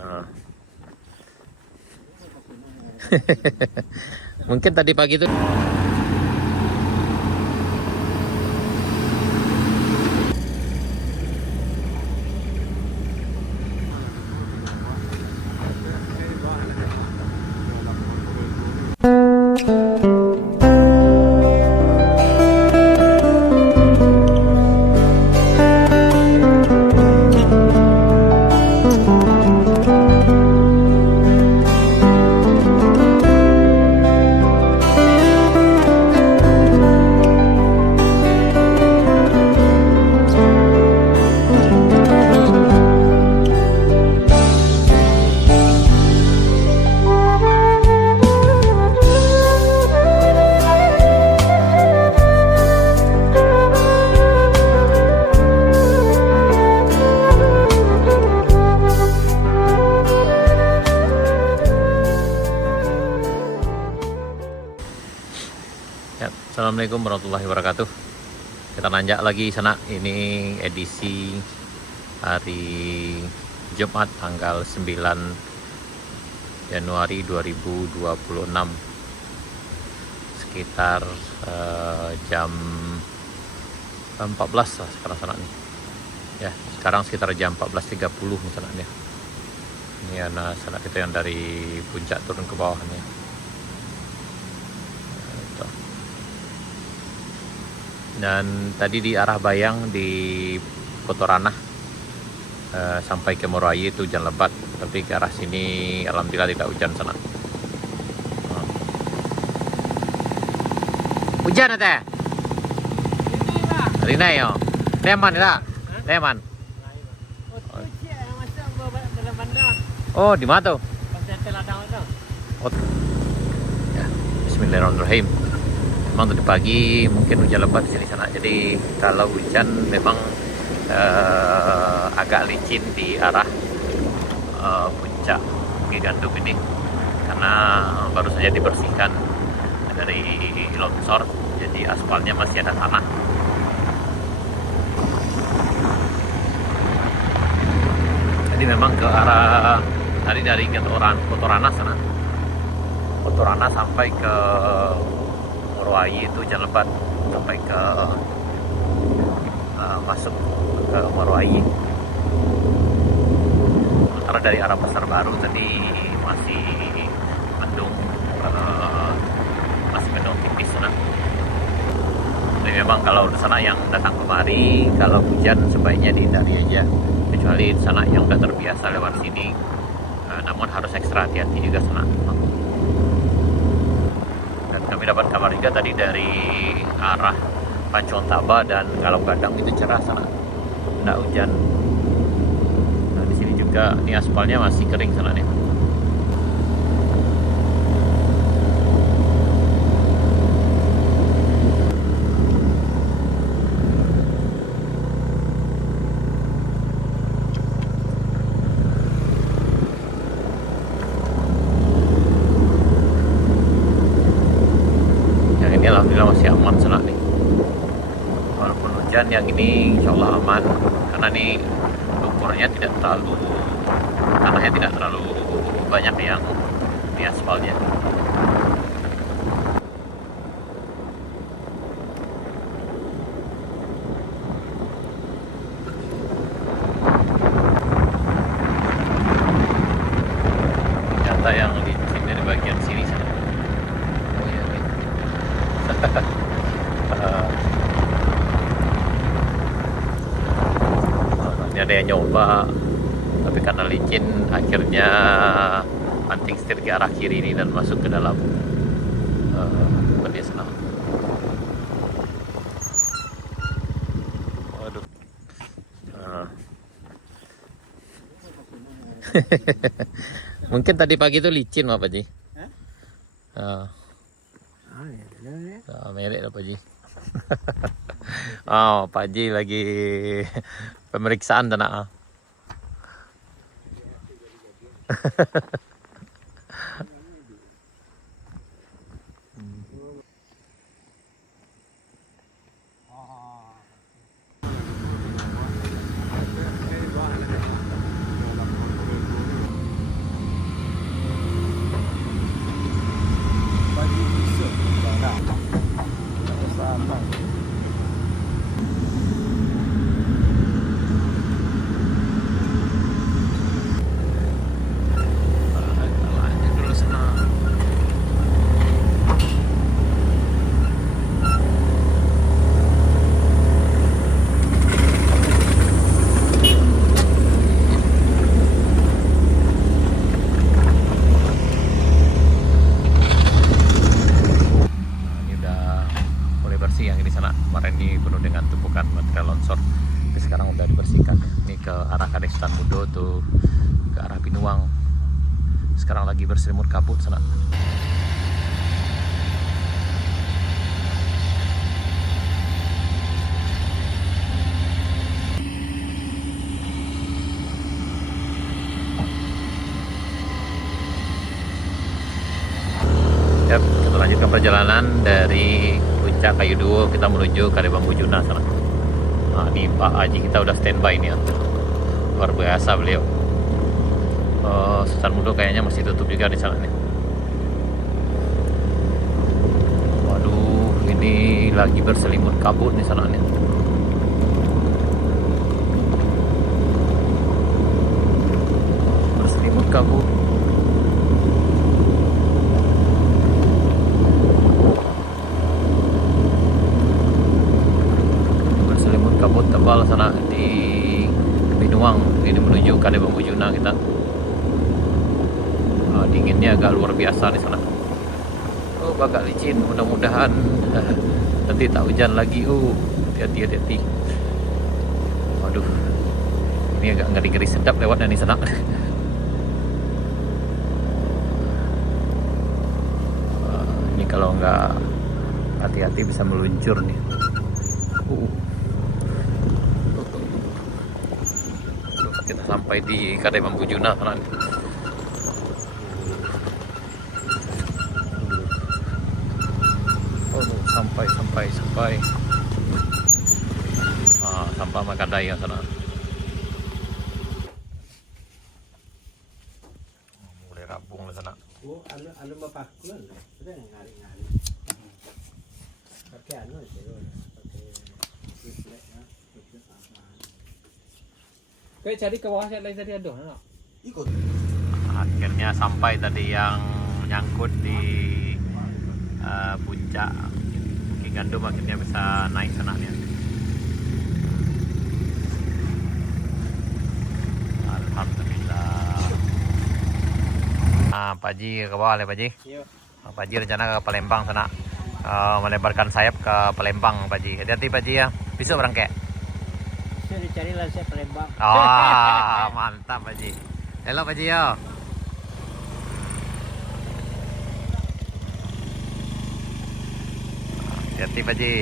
Ah. Mungkin tadi pagi itu. Ya, Assalamualaikum warahmatullahi wabarakatuh. Kita nanjak lagi sana. Ini edisi hari Jumat tanggal 9 Januari 2026. Sekitar jam 14 lah sekarang sana nih. Ya, sekarang sekitar jam 14.30 misalnya. Ini anak sana kita yang dari puncak turun ke bawah nih. Dan tadi di arah Bayang di Kotoranah sampai ke Moroayi itu hujan lebat, tapi ke arah sini alhamdulillah tidak hujan sana. Hujan teh? Rina yo. Leman tidak? Leman. Oh, di mana tuh? Oh. Ya, Bismillahirrahmanirrahim. Memang tadi pagi mungkin hujan lebat di sini sana. Jadi kalau hujan memang agak licin di arah puncak Bukit Gandum ini, karena baru saja dibersihkan dari longsor, jadi aspalnya masih ada tanah. Jadi memang ke arah tadi dari Kotoranah sana, Kotoranah sampai ke Moroayi itu hujan lebat sampai ke masuk ke Moroayi. Sementara dari arah Pasar Baru tadi masih mendung, tipis sana. Jadi memang kalau di sana yang datang kemari, kalau hujan sebaiknya dihindari aja, kecuali di sana yang udah terbiasa lewat sini. Namun harus ekstra hati-hati juga sana. Kami dapat kabar juga tadi dari arah Pancontaba dan Galau Gadang itu cerah sana, tidak hujan. Nah, di sini juga ini aspalnya masih kering sana nih. Alhamdulillah masih aman sana nih, walaupun hujan yang ini insya Allah aman, karena ini lumpurnya tidak terlalu, tanahnya tidak terlalu banyak yang di aspalnya. Ternyata yang licin dari bagian sini sana. Oh iya, nih. Ini ada yang nyoba, tapi karena licin akhirnya banting setir ke arah kiri ini dan masuk ke dalam pedesaan. Waduh. Mungkin tadi pagi itu licin apa Ji? Melek apa Ji? Oh, Pak Ji lagi pemeriksaan tanah. Binuang. Sekarang lagi berselimut kabut sana. Yap, kita lanjutkan perjalanan dari Puncak Kayu Duo, kita menuju Kali Bambu Juna sana. Nah, ini Pak Haji kita udah standby nih ya. Luar biasa beliau. Sultan Mudo kayaknya masih tutup juga di sana nih. Waduh, ini lagi berselimut kabut di sana nih. Berselimut kabut. Kabut tebal sana di Binuang. Ini menuju Kali Bambu Juna kita. Dinginnya agak luar biasa di sana. Oh, agak licin. Mudah-mudahan nanti tak hujan lagi. Hati-hati. Waduh, ini agak ngeri-ngeri sedap lewat dari sana. Ini kalau nggak hati-hati bisa meluncur nih. Kita sampai di Kali Bambu Juna sana. Sampai sampah Makadai ya sana. Mulai rabung di sana. Anu mapakuan, ada ngari-ngari. Pakai anu aja loh, pakai refleks ya, refleks apa. Kayak cari ke bawah saya lagi tadi ada, no? Ikut. Akhirnya sampai tadi yang menyangkut di puncak Bukit Gandum, akhirnya bisa naik sana nih. Alhamdulillah. Pak Haji ke bawah ya Pak Haji. Iya. Pak Haji rencana ke Palembang sana, melebarkan sayap ke Palembang Pak Haji. Hati-hati Pak Haji ya, besok berangkat. Saya dicari lah saya Palembang. Oh, mantap Pak Haji. Halo Pak Haji ya. Hati-hati Pak Haji.